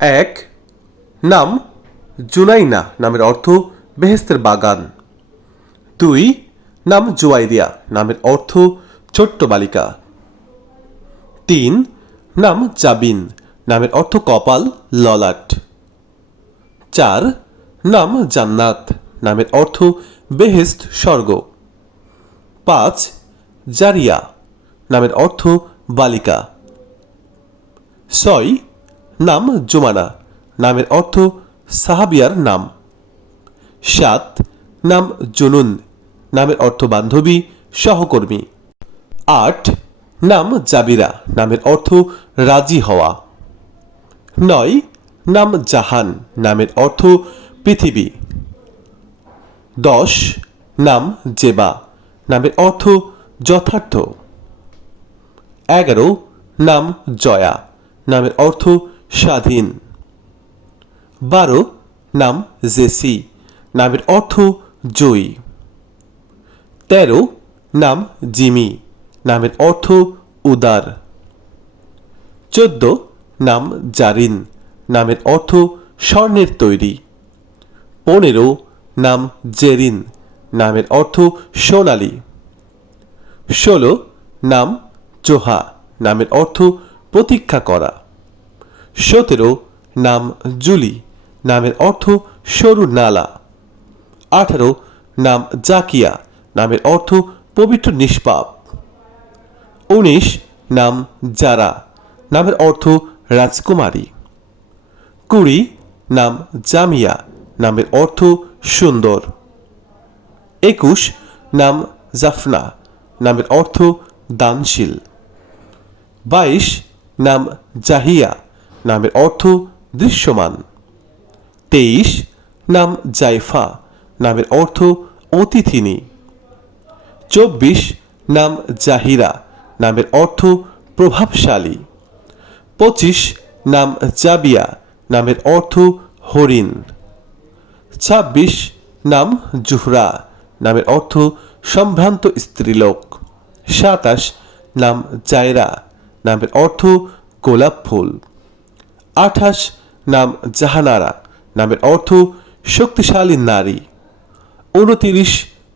এক, নাম জুনাইনা নামের অর্থ বেহেস্তের বাগান। দুই, নাম জুয়াইরিয়া নামের অর্থ ছোট্ট বালিকা। তিন, নাম জাবিন নামের অর্থ কপাল, ললাট। চার, নাম জান্নাত নামের অর্থ বেহেস্ত স্বর্গ। পাঁচ, জারিয়া নামের অর্থ বালিকা। ছয় নাম জুমানা। নামের অর্থ সাহাবিয়ার নাম। সাত, নাম জুনুন। নামের অর্থ বান্ধবী, সহকর্মী। আট, নাম জাবিরা। নামের অর্থ রাজি হওয়া। নয়, নাম জাহান। নামের অর্থ পৃথিবী। দশ, নাম জেবা। নামের অর্থ যথার্থ। এগারো, নাম জয়া। নামের অর্থ স্বাধীন। বারো, নাম জেসি। নামের অর্থ জয়ী। তেরো, নাম জিমি। নামের অর্থ উদার। চোদ্দ, নাম জারিন। নামের অর্থ স্বর্ণের তৈরি। পনেরো, নাম জেরিন। নামের অর্থ সোনালি। ষোলো, নাম জোহা নামের অর্থ প্রতীক্ষা করা। সতেরো, নাম জুলি। নামের অর্থ সরু নালা। আঠারো, নাম জাকিয়া। নামের অর্থ পবিত্র নিষ্পাপ। উনিশ, নাম জারা। নামের অর্থ রাজকুমারী। কুড়ি, নাম জামিয়া। নামের অর্থ সুন্দর। একুশ, নাম জাফনা। নামের অর্থ দানশীল। বাইশ, নাম জাহিয়া। নামের অর্থ দৃশ্যমান। তেইশ, নাম জাইফা, নামের অর্থ অতিথিনী। চব্বিশ, নাম জাহিরা, নামের অর্থ প্রভাবশালী। পঁচিশ, নাম জাবিয়া, নামের অর্থ হরিণ। ছাব্বিশ, নাম জুহরা, নামের অর্থ সম্ভ্রান্ত স্ত্রীলোক। সাতাশ, নাম জায়রা, নামের অর্থ গোলাপ ফুল। আঠাশ নাম জাহানারা, নামের অর্থ শক্তিশালী নারী। উনতিরিশ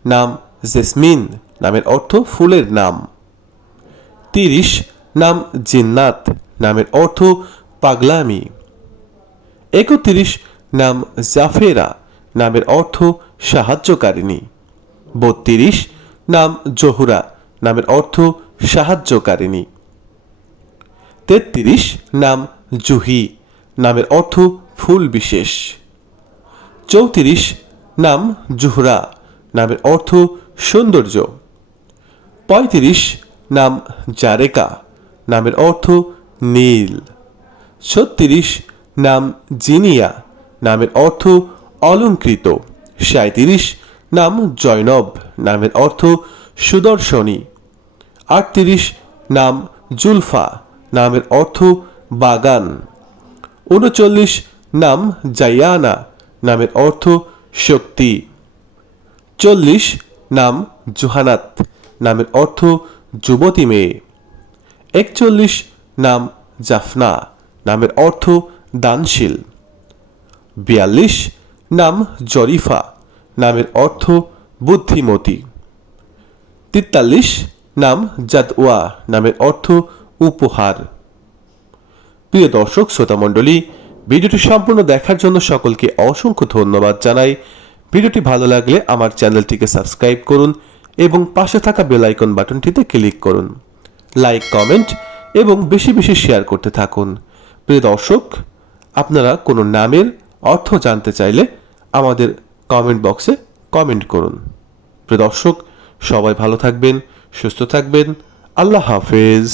নাম জেসমিন, নামের অর্থ ফুলের নাম। তিরিশ নাম জিন্নাত, নামের অর্থ পাগলামি। একত্রিশ নাম জাফেরা, নামের অর্থ সাহায্যকারিণী। বত্রিশ নাম জহুরা, নামের অর্থ সাহায্যকারিণী। তেত্রিশ নাম জুহি নামের অর্থ ফুল বিশেষ। চৌত্রিশ নাম জুহরা নামের অর্থ সৌন্দর্য। পঁয়ত্রিশ নাম জারেকা নামের অর্থ নীল। ছত্রিশ নাম জিনিয়া নামের অর্থ অলঙ্কৃত। সাঁত্রিশ নাম জয়নব নামের অর্থ সুদর্শনী। আটত্রিশ নাম জুলফা নামের অর্থ বাগান। উনচল্লিশ নাম জায়ানা নামের অর্থ শক্তি। চল্লিশ নাম জুহানাত, নামের অর্থ যুবতী মেয়ে। একচল্লিশ নাম জাফনা, নামের অর্থ দানশীল। বিয়াল্লিশ নাম জরিফা, নামের অর্থ বুদ্ধিমতী। তেতাল্লিশ নাম জাদওয়া, নামের অর্থ উপহার। প্রিয় দর্শক শ্রোতামণ্ডলী ভিডিওটি সম্পূর্ণ দেখার জন্য সকলকে অসংখ্য ধন্যবাদ জানাই। ভিডিওটি ভালো লাগলে আমার চ্যানেলটিকে সাবস্ক্রাইব করুন এবং পাশে থাকা বেল আইকন বাটনটিতে ক্লিক করুন। লাইক, কমেন্ট এবং বেশি বেশি শেয়ার করতে থাকুন। প্রিয় দর্শক, আপনারা কোনো নামের অর্থ জানতে চাইলে আমাদের কমেন্ট বক্সে কমেন্ট করুন। প্রিয় দর্শক, সবাই ভালো থাকবেন, সুস্থ থাকবেন। আল্লাহ হাফেজ।